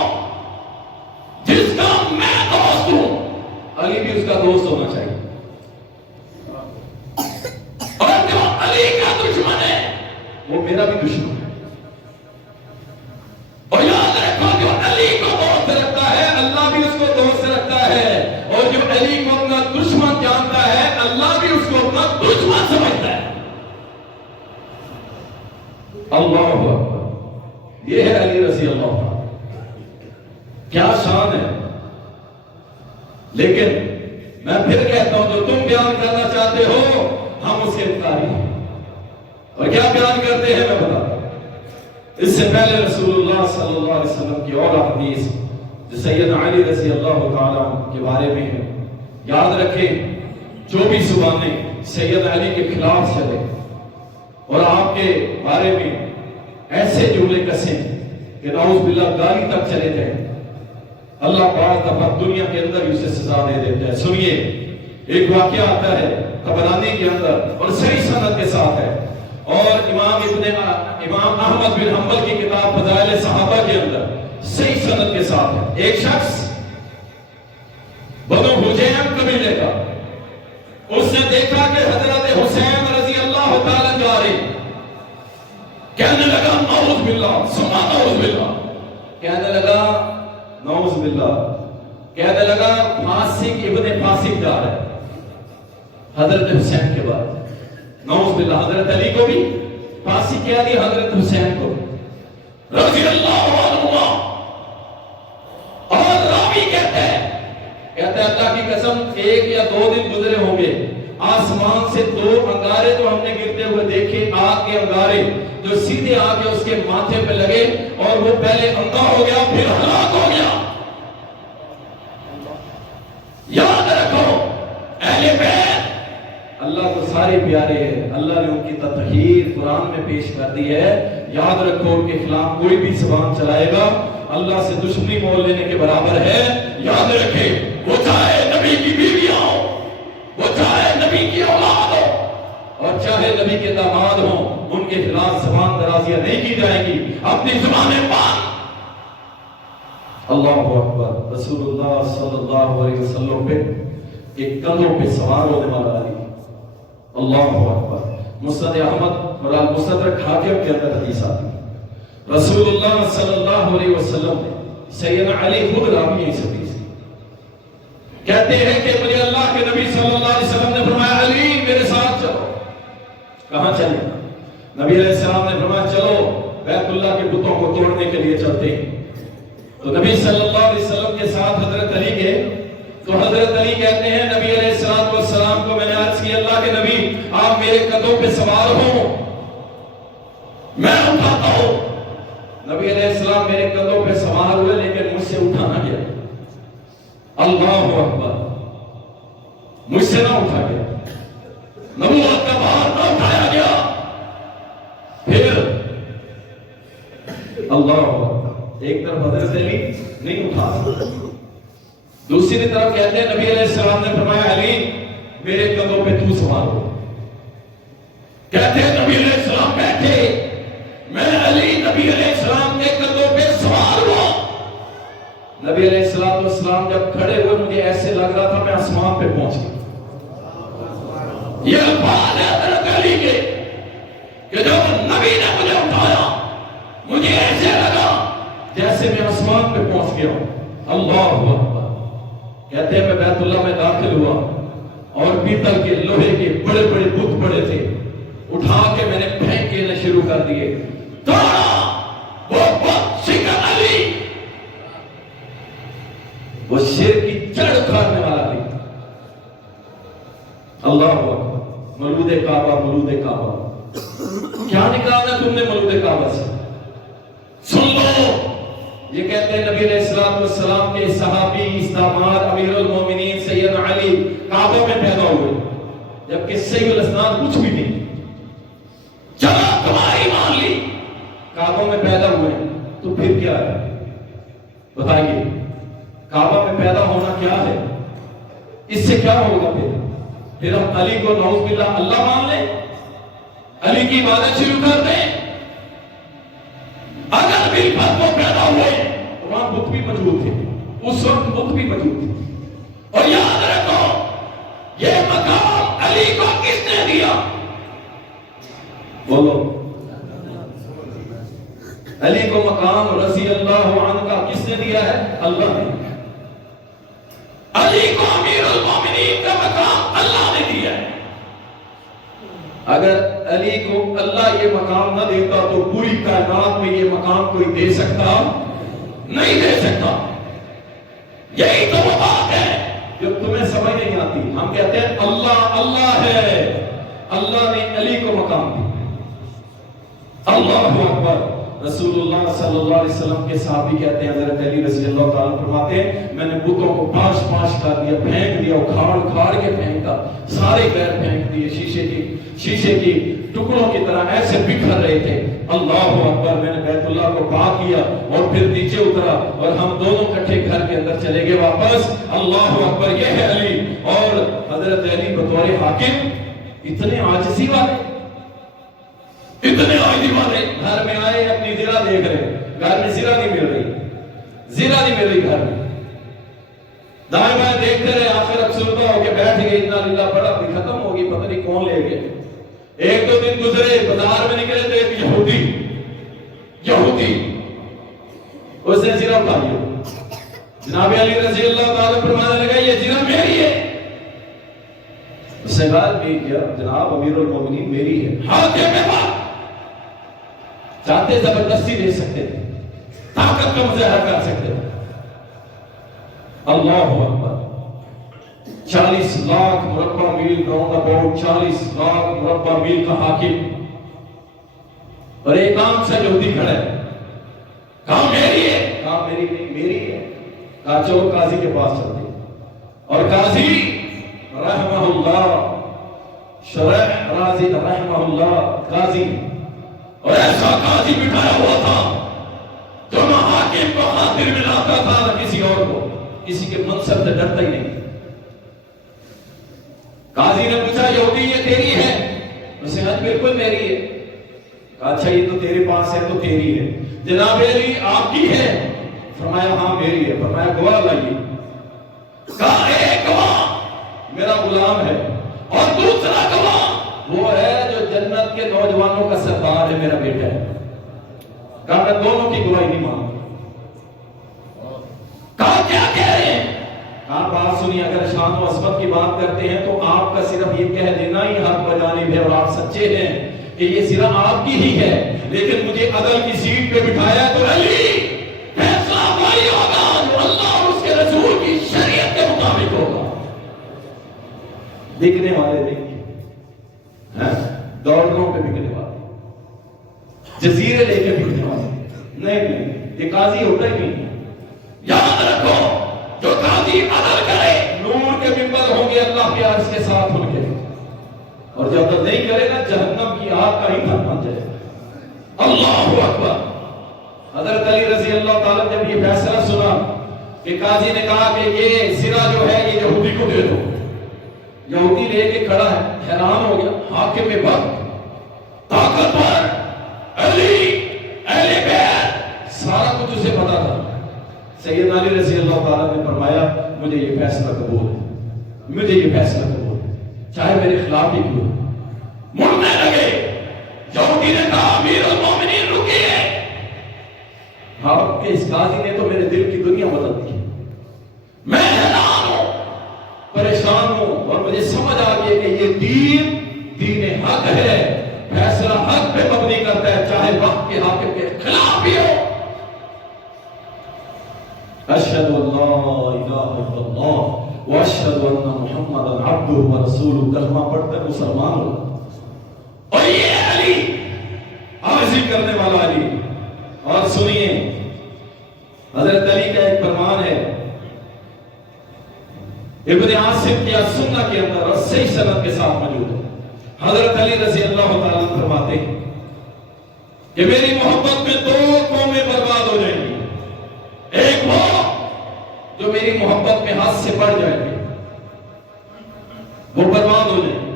جس کا میں دوست ہوں علی بھی اس کا دوست ہونا چاہیے، اور جو علی کا دشمن ہے وہ میرا بھی دشمن ہے. اور یاد رکھو جو علی کو دوست رکھتا ہے اللہ بھی اس کو دوست رکھتا ہے، اور جو علی کو اپنا دشمن جانتا ہے اللہ بھی اس کو اپنا دشمن سمجھتا ہے. اللہ اکبر. یہ ہے علی رضی اللہ عنہ. کیا شان ہے. لیکن میں پھر کہتا ہوں جو تم بیان کرنا چاہتے ہو ہم اس کے انکاری ہیں. اور کیا بیان کرتے ہیں میں بتاتا ہوں. اس سے پہلے رسول اللہ صلی اللہ علیہ وسلم کی اور حدیث جو سیدنا علی رضی اللہ تعالیٰ کے بارے میں ہے. یاد رکھیں جو بھی زبانیں سیدنا علی کے خلاف چلے اور آپ کے بارے میں ایسے جملے کسیں کہ نعوذ باللہ گالی تک چلے جائیں، اللہ بعض دفعہ دنیا کے اندر ہی اسے سزا دے دیتا ہے۔ سنیے، ایک واقعہ آتا ہے طبرانی کے اندر اور صحیح سند کے ساتھ ہے، اور امام احمد بن حنبل کی کتاب فضائل صحابہ کے اندر صحیح سند کے ساتھ ہے۔ ایک شخص بنو حجیم قبیلے کا، اس نے دیکھا کہ حضرت حسین رضی اللہ تعالیٰ جا رہے، کہنے لگا نعوذ باللہ ثم نعوذ باللہ، کہنے لگا نعوذ باللہ، کہنے لگا فاسق ابن فاسق جا رہا ہے حضرت حسین کے بعد، نعوذ باللہ۔ حضرت علی کو بھی فاسق کہہ دیا، حضرت حسین کو رضی اللہ عنہ، اور راوی کہتا ہے اللہ کی قسم ایک یا دو دن گزرے ہوں گے، آسمان سے دو انگارے تو ہم نے گرتے ہوئے دیکھے، آگ کے انگارے جو سیدھے آ کے اس کے ماتھے پہ لگے اور وہ پہلے اندھا ہو گیا پھر ہلاک ہو گیا۔ یاد رکھو اہل بیت اللہ کو سارے پیارے ہیں، اللہ نے ان کی تطہیر قرآن میں پیش کر دی ہے۔ یاد رکھو ان کے خلاف کوئی بھی زبان چلائے گا اللہ سے دشمنی مول لینے کے برابر ہے۔ یاد رکھے وہ چاہے نبی کی بیویاں ہو، وہ چاہے نبی کی اولاد ہو، اور چاہے نبی کے داماد ہوں، ان کے خلاف زبان درازیاں نہیں کی جائیں گی، اپنی زبانیں بند۔ اللہ اکبر۔ رسول اللہ صلی اللہ علیہ وسلم پہ ایک کندھوں پہ سوار ہونے والا علی، اللہ اکبر۔ مسند احمد اور المستدرک حاکم کے اندر حدیث آتی ہے، رسول اللہ صلی اللہ علیہ وسلم نے سیدنا علی خود راوی ہیں اس حدیث، کہتے ہیں کہ مجھے اللہ کے نبی صلی اللہ علیہ وسلم نے فرمایا علی میرے ساتھ چلو۔ کہاں چلے؟ نبی علیہ السلام نے فرمایا چلو بیت اللہ کے بتوں کو توڑنے کے لیے چلتے ہیں۔ تو نبی صلی اللہ علیہ وسلم کے ساتھ حضرت علی گئے، تو حضرت علی کہتے ہیں نبی علیہ السلام کو میں نے عرض کی اللہ کے نبی آپ میرے کندھوں پہ سوار ہوں، میں اٹھاتا ہوں۔ نبی علیہ السلام میرے کندھوں پہ سوار ہوئے لیکن مجھ سے اٹھا نہ گیا، اللہ اکبر، مجھ سے نہ اٹھا گیا، نبوت کا بھار نہ اٹھایا گیا۔ پھر اللہ اکبر، ایک طرف حضرت علی نہیں اٹھا، دوسری طرف کہتے ہیں نبی علیہ السلام نے فرمایا علی میرے کندھوں پہ تو سوار ہو۔ کہتے ہیں نبی علیہ السلام بیٹھے، میں علی نبی علیہ السلام کے کندھوں پہ سوار ہوا۔ نبی علیہ السلام جب کھڑے ہوئے مجھے ایسے لگ رہا تھا میں آسمان پہ پہنچ گیا۔ یہ الفاظ ہے حضرت علی کے کہ جب نبی نے مجھے اٹھایا مجھے ایسے لگا جیسے میں آسمان پہ پہنچ گیا ہوں۔ اللہ اکبر۔ کہتے ہیں میں بیت اللہ میں داخل ہوا اور پیتل کے لوہے کے بڑے بڑے بت پڑے تھے، اٹھا کے میں نے پھینک کے شروع کر دیے، وہ بت شکن علی، وہ شیر کی جڑ اکھاڑنے والا علی۔ اللہ اکبر۔ مولود کعبہ، مولود کعبہ، کیا نکالنا تم نے مولود کعبہ سے؟ سن لو، یہ کہتے ہیں نبی علیہ السلام کے صحابی استعمار امیر المومنین سیدنا علی کعبہ میں پیدا ہوئے، جبکہ صحیح الاسناد کچھ بھی نہیں، چلا تمہاری مان لی، کعبہ میں پیدا ہوئے تو پھر کیا ہے بتائیے؟ کعبہ میں پیدا ہونا کیا ہے؟ اس سے کیا ہوگا؟ پھر ہم علی کو نعوذ باللہ اللہ مان لیں، علی کی عبادت شروع کر دیں؟ اگر بھی وہ پیدا ہوئے تو وہاں بت بھی موجود تھے، اس وقت بت بھی موجود تھے۔ اور یاد رکھو یہ مقام علی کو کس نے دیا؟ بولو، علی کو مقام رضی اللہ عنہ کا کس نے دیا ہے؟ اللہ نے۔ علی کو امیر المومنین کا مقام اللہ نے دیا ہے۔ اگر علی کو اللہ یہ مقام نہ دیتا تو پوری کائنات میں یہ مقام کوئی دے سکتا نہیں، دے سکتا۔ یہی تو وہ بات ہے جو تمہیں سمجھ نہیں آتی۔ ہم کہتے ہیں اللہ اللہ ہے، اللہ نے علی کو مقام دیا۔ اللہ اکبر۔ رسول اللہ صلی اللہ علیہ وسلم کے صحابی کہتے ہیں حضرت علی رضی اللہ تعالیٰ فرماتے ہیں میں نے بتوں کو پاش کر دیا، پھینک دیا، اکھاڑ کے پھینکا، سارے غیر پھینک دیے، شیشے کی ٹکڑوں کی طرح ایسے بکھر رہے تھے۔ اللہ اکبر، میں نے بیت اللہ کو پاک کیا اور پھر نیچے اترا اور ہم دونوں کٹھے گھر کے اندر چلے گئے واپس۔ اللہ اکبر، یہ ہے علی۔ اور حضرت علی بطور حاکم اتنے عاجزی والے گھر میں آئے، اپنی زرہ دیکھ رہے، گھر میں زرہ نہیں مل رہی گھر میں، دائیں بائیں دیکھتے رہے، آخر افسردہ ہو کے بیٹھ گئے، انا للہ پڑھا بھی ختم ہوگی، پتہ نہیں کون لے گئے۔ ایک دو دن گزرے، بازار میں نکلے تو ایک یہودی اس نے زرہ اٹھائی، جناب علی رضی اللہ تعالیٰ فرمانے لگا یہ زرہ میری ہے۔ اس نے بات بھی کیا، جناب امیر المومنین میری ہے، ہاتھ کے میں بات چاہتے زبردستی لے سکتے تھے، طاقت کا مظاہرہ کر سکتے تھے۔ اللہ اکبر، 40 لاکھ مربع میل راؤنڈ اباؤٹ 40 لاکھ مربع میل کا حاکم اور ایک عام سا یہودی کھڑا ہے، کہا میری ہے، کہا میری نہیں میری ہے، کہا چلو قاضی کے پاس چلتے، اور قاضی رحمہ اللہ شرح رازی رحمہ اللہ قاضی، اور ایسا قاضی بٹھایا ہوا تھا جو نہ حاکم کو خاطر ملاتا تھا نہ کسی اور کو، کسی کے منصب سے ڈرتا ہی نہیں۔ قاضی نے پوچھا یہودی یہ تیری ہے؟ اس نے کہا بالکل میری ہے۔ کہا اچھا یہ تو تیرے پاس ہے تو تیری ہے، جناب علی آپ کی ہے؟ فرمایا ہاں میری ہے۔ فرمایا گواہ لائیے۔ کہا ایک گواہ میرا غلام ہے اور دوسرا گواہ وہ ہے جو جنت کے نوجوانوں کا سردار ہے، میرا بیٹا ہے۔ کہا میں دونوں کی گواہی نہیں مانتا۔ کہا کیا کہہ رہے ہیں؟ کہا بات سنیے، اگر شان و عظمت کی بات کرتے ہیں تو آپ کا صرف یہ کہہ دینا ہی حق بجانب ہے اور آپ سچے ہیں کہ یہ صرف آپ کی ہی ہے، لیکن مجھے عدل کی سیٹ پہ بٹھایا تو علی فیصلہ وہی ہوگا جو اللہ اور اس کے رسول کی شریعت کے مطابق ہوگا۔ بکنے والے نہیں، دوروں پہ بکنے والے، جزیرے لے کے بکنے والے نہیں، یہ قاضی ہوتا ہی نہیں۔ یاد رکھو جو قاضی عدل کرے نور کے ممبر ہوں گے اللہ کے عرش کے ساتھ ان کے، اور جب عدل نہیں کرے نا جہنم کی آگ کا ایندھن بن جائے۔ اللہ اکبر۔ حضرت علی رضی اللہ تعالیٰ جب یہ فیصلہ سنا کہ قاضی نے کہا کہ یہ زرہ جو ہے یہ یہودی کو دے دو، یہودی لے کے کھڑا ہے، حیران ہو گیا، حاکم وقت، طاقتور، علی، اہل بیت، سارا کچھ اسے پتا تھا۔ سیدنا علی رضی اللہ تعالیٰ نے فرمایا مجھے یہ فیصلہ قبول ہے، مجھے یہ فیصلہ قبول ہے، چاہے میرے خلاف ہی کیوں۔ مڑنے لگے، یہودی نے کہا امیر المومنین رکیے، آپ کے اس قاضی نے تو میرے دل کی دنیا بدل دی، میں حیران ہوں، پریشان ہوں، اور مجھے سمجھ آ گئی کہ یہ دین حق ہے، فیصلہ حق پہ مبنی کرتا ہے، چاہے وقت کے حاکم کے خلاف بھی ہو۔ اشہد ان لا الہ الا اللہ واشہد ان محمدا عبدہ ورسولہ، کلمہ پڑھ کر مسلمان ہو۔ اور یہ علی، عاجزی کرنے والا علی۔ اور سنیے حضرت علی کا ایک فرمان ہے ابن عاصم کی السنہ کے اندر اور صحیح سند کے ساتھ موجود ہے۔ حضرت علی رضی اللہ تعالیٰ فرماتے ہیں کہ میری محبت میں دو قومیں برباد ہو جائیں گی، ایک وہ جو میری محبت میں ہاتھ سے بڑھ جائیں گے، وہ برباد ہو جائیں گے،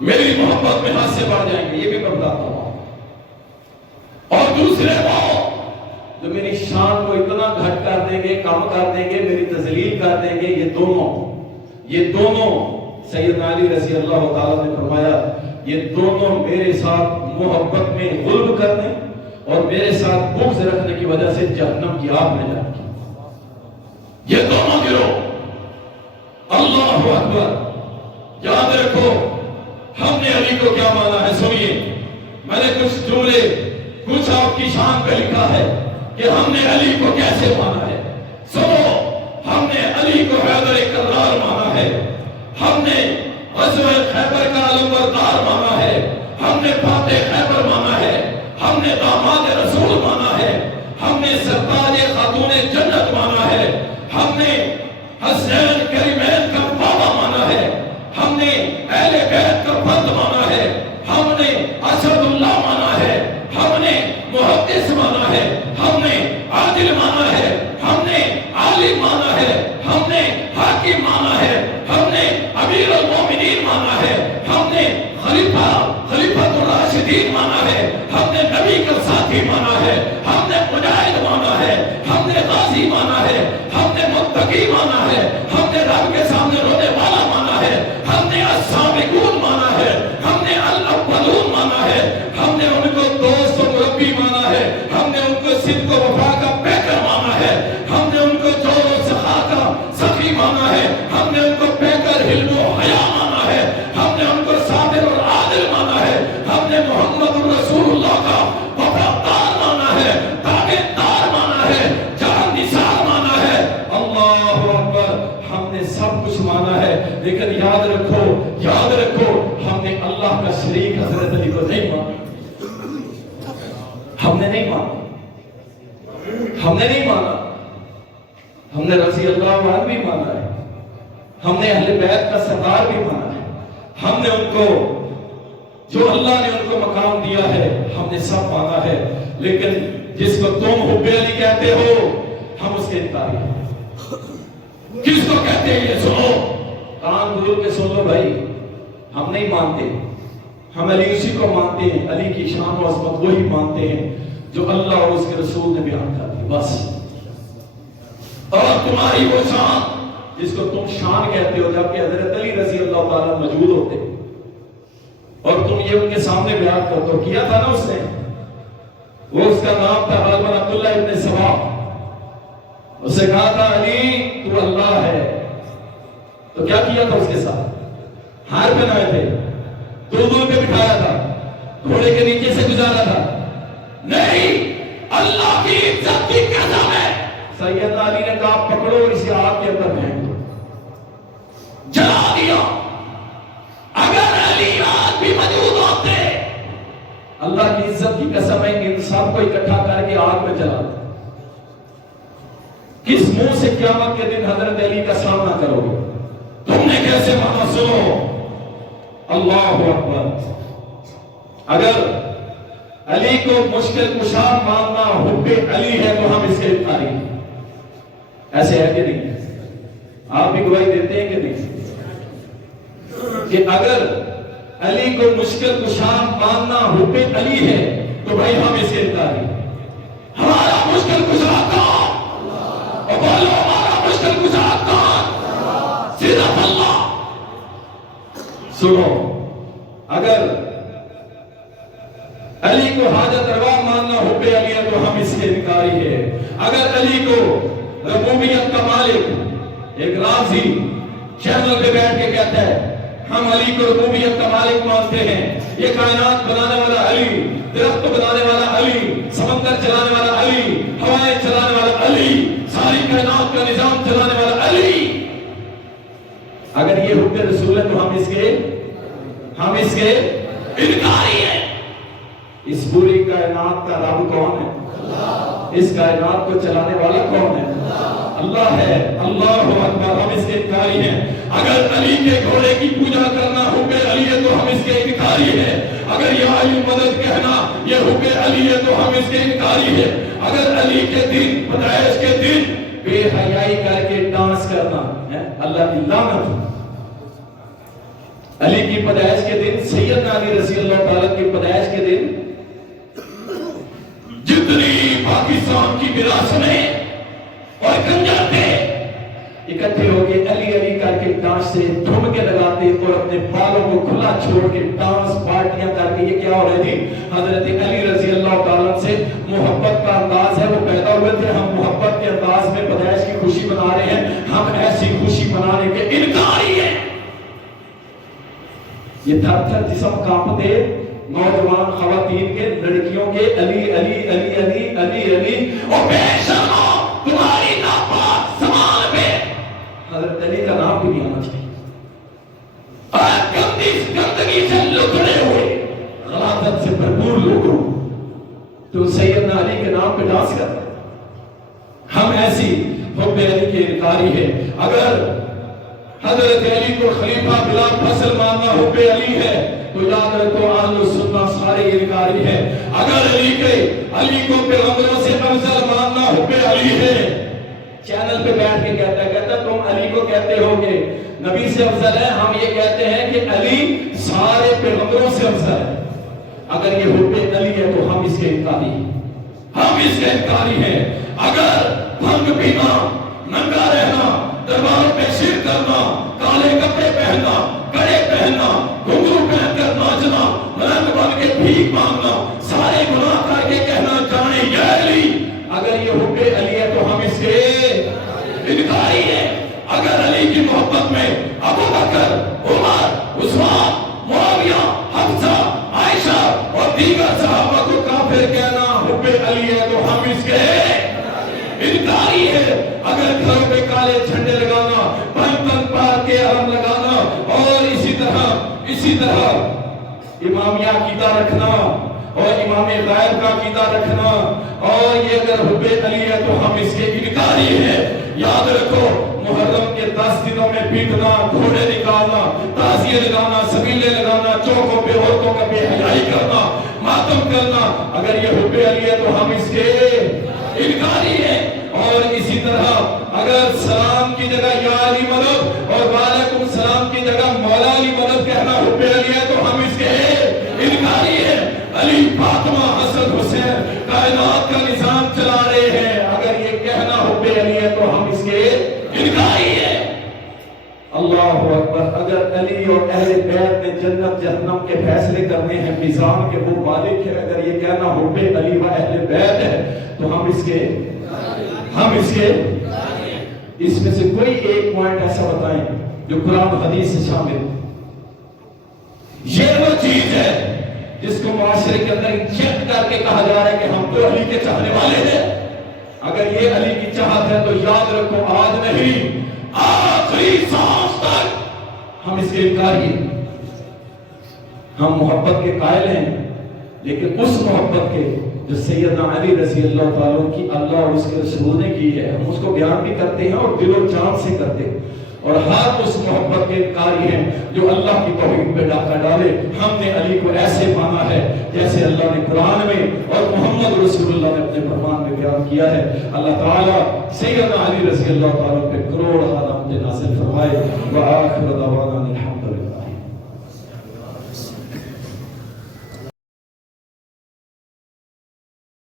میری محبت میں ہاتھ سے بڑھ جائیں گے، یہ بھی میں بتاتا ہوں، اور دوسرے وہ جو میری شان کو اتنا گھٹ کر دیں گے، کم کر دیں گے، میری تذلیل کر دیں گے، یہ دونوں سیدنا علی رضی اللہ تعالیٰ نے فرمایا یہ دونوں میرے ساتھ محبت میں غلب کرنے اور میرے ساتھ بغض رکھنے کی وجہ سے جہنم کی آگ میں جائیں گے، یہ دونوں گروہ۔ اللہ اکبر۔ یاد رکھو ہم نے علی کو کیا مانا ہے، سنیے، میں نے کچھ جملے کچھ آپ کی شان پہ لکھا ہے کہ ہم نے علی کو کیسے مانا ہے۔ سنو، ہم نے علی کو حیدر کرار مانا ہے، ہم نے غزوہ خیبر کا علمبردار مانا ہے، ہم نے فاتح خیبر مانا ہے، ہم نے داماد رسول مانا ہے، ہم نے سرتاج خاتون جنت مانا ہے، ہم نے حسین کریمین کا بابا مانا ہے، ہم نے اہل بیت کا فرد مانا ہے، ہم نے اسد اللہ مانا ہے، ہم نے محدث مانا ہے، ہم نے عادل مانا ہے، ہم نے عالم مانا ہے، ہم نے حاکم مانا ہے، ہم نے امیر المومنین مانا ہے، ہم نے خلیفۃ الراشدین مانا ہے، ہم نے نبی کا ساتھی مانا ہے، ہم نے مجاہد مانا ہے، ہم نے غازی مانا ہے، ہم نے متقی مانا ہے، ہم نے رب کے سامنے رونے والا مانا ہے، ہم نے السابقون مانا ہے، ہم نے الاولون مانا ہے، ہم نے ان کو دوست و مربی مانا ہے، ہم نے ان کو صدق و وفا کا پیکر مانا ہے، ہم نے ان کو جور و سخا کا سخی مانا ہے، ہم نے ان کو پیکر حلم و حیا مانا ہے، ہم نے ان کو صابر اور عادل مانا ہے، ہم نے محمد رسول اللہ کا وفادار مانا ہے، تابعدار مانا ہے، جان نثار مانا ہے۔ اللہ اکبر، ہم نے سب کچھ مانا ہے، لیکن یاد رکھو ہم نے اللہ کا شریک حضرت علی کو نہیں مانا، ہم نے نہیں مانا، ہم نے رضی اللہ عنہ بھی مانا ہے، ہم نے اہل بیت کا سردار بھی مانا ہے، ہم نے ان کو جو اللہ نے ان کو مقام دیا ہے ہم نے سب مانا ہے، لیکن جس کو تم حب علی کہتے ہو ہم اس کے انکاری ہیں۔ کس کو کہتے ہیں یہ سنو، کان کھول کے سن لو بھائی، ہم نہیں مانتے، ہم علی اسی کو مانتے ہیں، علی کی شان و عظمت وہی مانتے ہیں جو اللہ اور اس کے رسول نے بیان کر دی بس۔ اور تمہاری وہ شان جس کو تم شان کہتے ہو، جبکہ حضرت علی رضی اللہ تعالیٰ موجود ہوتے اور تم یہ ان کے سامنے بیان کرتے ہو، کیا تھا نا اس نے، وہ اس کا نام تھا غالباً عبداللہ ابن سبا، اسے کہا تھا علی تو اللہ ہے، تو کیا کیا تھا اس کے ساتھ، ہار پہنائے تھے، دودھ پہ بٹھایا تھا، گھوڑے کے نیچے سے گزارا تھا، نہیں اللہ کی عزت کی قسم ہے، سیدنا علی نے کہا پکڑو اسے آگ کے اندر پھینک دو، جلا دیا۔ اگر علی آج بھی موجود ہوتے، اللہ کی عزت کی قسم ہے کہ ان سب کو اکٹھا کر کے آگ میں جلا دو۔ کس منہ سے قیامت کے دن حضرت علی کا سامنا کرو گے، تم نے کیسے مانا؟ سنو، اللہ اکبر، اگر علی کو مشکل کشا ماننا حب علی ہے تو ہم اس کے انکاری ہیں، ایسے ہے کہ نہیں؟ آپ بھی گواہی دیتے ہیں کہ نہیں کہ اگر علی کو مشکل کشا ماننا حب علی ہے تو بھائی ہم اس کے انکاری ہیں۔ ہمارا مشکل کشا کون؟ اور بولو ہمارا مشکل کشا کون؟ صرف اللہ۔ سنو، اگر علی کو حاجت روا ماننا حب علی ہے تو ہم اس کے انکاری ہے۔ اگر علی کو ربوبیت کا مالک، ایک راضی چینل پہ بیٹھ کے کہتا ہے ہم علی کو ربوبیت کا مالک مانتے ہیں، یہ کائنات بنانے والا علی، درخت بنانے والا علی، سمندر چلانے والا علی، ہوائیں چلانے والا علی، ساری کائنات کا نظام چلانے والا علی، اگر یہ حب رسول ہے تو ہم اس کے انکاری ہیں۔ اس پوری کائنات کا رب کون ہے؟ اس کائنات کو چلانے والا کون ہے؟ اللہ ہے۔ اللہ اکبر، ہم اس کے انکاری ہیں۔ اگر علی کے گھوڑے کی پوجا کرنا حب علی ہے تو ہم اس کے انکاری ہیں۔ اگر یا علی مدد کہنا یہ حب علی ہے تو ہم اس کے انکاری ہیں۔ اگر علی کے دن، پیدائش کے دن بے حیائی کر کے ڈانس کرنا ہے، اللہ کی لعنت۔ علی کی پیدائش کے دن، سیدنا علی رضی اللہ تعالیٰ کی پیدائش کے دن جتنی پاکستان کی وراثتیں اور کنجر تھے اکٹھے ہو کے علی علی کر کے ڈانس سے دھوم کے لگاتے اور اپنے بالوں کو کھلا چھوڑ کے ڈانس پارٹیاں کر کے، یہ کیا ہو رہی تھی؟ حضرت علی رضی اللہ تعالیٰ سے محبت کا انداز ہے، وہ پیدا ہوئے تھے، ہم محبت کے انداز میں پیدائش کی خوشی منا رہے ہیں، ہم ایسی خوشی منانے کے انکاری ہیں۔ یہ تھر تھر جسم کانپتے نوجوان خواتین کے، لڑکیوں کے علی علی علی علی علی علی، اور بے شرمو تمہاری ناپاک زبان پہ حضرت علی کا نام بھی نہیں آنا چاہیے۔ اور گندگی سے لکڑے ہوئے غلاظت سے بھرپور لوگوں تو سیدنا علی کے نام پہ ڈانس کرتے ہیں. ہم ایسی حب علی کے انکاری ہے. اگر حضرت علی کو خلیفہ بلا فصل ماننا حب علی ہے تو یاد رکھو اہل سنہ سارے انکاری ہے. اگر علی کو پیغمبروں سے افضل ماننا حب علی ہے. چینل پہ بیٹھ کے کہتا تم علی کو کہتے ہو کہ نبی سے افضل ہے, ہم یہ کہتے ہیں کہ علی سارے پیغمبروں سے افضل ہے. اگر یہ حب علی ہے تو ہم اس کے انکاری ہیں, ہم اس کے انکاری ہیں. اگر بھنگ پینا, ننگا رہنا, درباروں پہ شرک کرنا, کالے کپڑے پہننا, کڑے پہننا, گھنگرو پہن کر ناچنا, رنگ بن کے بھیک مانگنا, سارے گناہ کر کے کہنا جانے یا علی, اگر یہ حب علی ہے تو ہم اس کے انکاری ہیں. اگر علی کی محبت میں ابو بکر, عمر, عثمان, معاویہ, حفصہ, عائشہ اور دیگر صحابہ کو کافر کہنا حب علی ہے تو ہم اس کے انکاری ہے. اگر گھروں پہ کالے جھنڈے لگانا, پنپن پار کے علم لگانا اور اسی طرح امامیہ عقیدہ رکھنا اور امام غائب کا عقیدہ رکھنا, اور یہ اگر حب علی ہے تو ہم اس کے انکاری ہیں. یاد رکھو محرم کے 10 دنوں میں پیٹنا, گھوڑے نکالنا, تعزیے لگانا, سبیلے لگانا, چوکوں پہ عورتوں کا بے حیائی کرنا, ماتم کرنا, اگر یہ حب علی ہے تو ہم اس کے انکاری ہیں. اور اسی طرح اگر سلام کی جگہ یا علی مدد اور وعلیکم السلام کی جگہ مولا علی مدد کہنا حب علی ہے تو ہم اس کے انکاری ہیں. علی, فاطمہ, حسن, حسین کائنات کا نظام چلا رہے ہیں, اگر یہ کہنا حب علی ہے تو ہم اس کے انکاری ہیں. اللہ اکبر. اگر علی اور اہل بیت نے جنت جہنم کے فیصلے کرنے ہیں, میزان کے وہ مالک ہے, اگر یہ کہنا حب علی و اہل بیت ہے تو ہم اس کے اس میں سے کوئی ایک پوائنٹ ایسا بتائیں جو قرآن حدیث سے شامل. یہ وہ چیز ہے جس کو معاشرے کے اندر انجیکٹ کر کے کہا جا رہا ہے کہ ہم تو علی کے چاہنے والے ہیں. اگر یہ علی کی چاہت ہے تو یاد رکھو آج نہیں, آخری سانس تک ہم اس کے انکاری ہیں. ہم محبت کے قائل ہیں, لیکن اس محبت کے جو سیدنا علی رضی اللہ تعالیٰ کی اللہ اور اس کے رسول نے کی ہے, ہم اس کو بیان بھی کرتے ہیں اور دل و جان سے کرتے ہیں. اور ہر اس محبت کے انکاری ہیں جو اللہ کی توحید پہ ڈاکہ ڈالے. ہم نے علی کو ایسے مانا ہے جیسے اللہ نے قرآن میں اور محمد رسول اللہ نے اپنے فرمان میں بیان کیا ہے. اللہ تعالیٰ سیدنا علی رضی اللہ تعالیٰ پہ کروڑ رحمت نازل فرمائے. وآخر دعوانا الحمد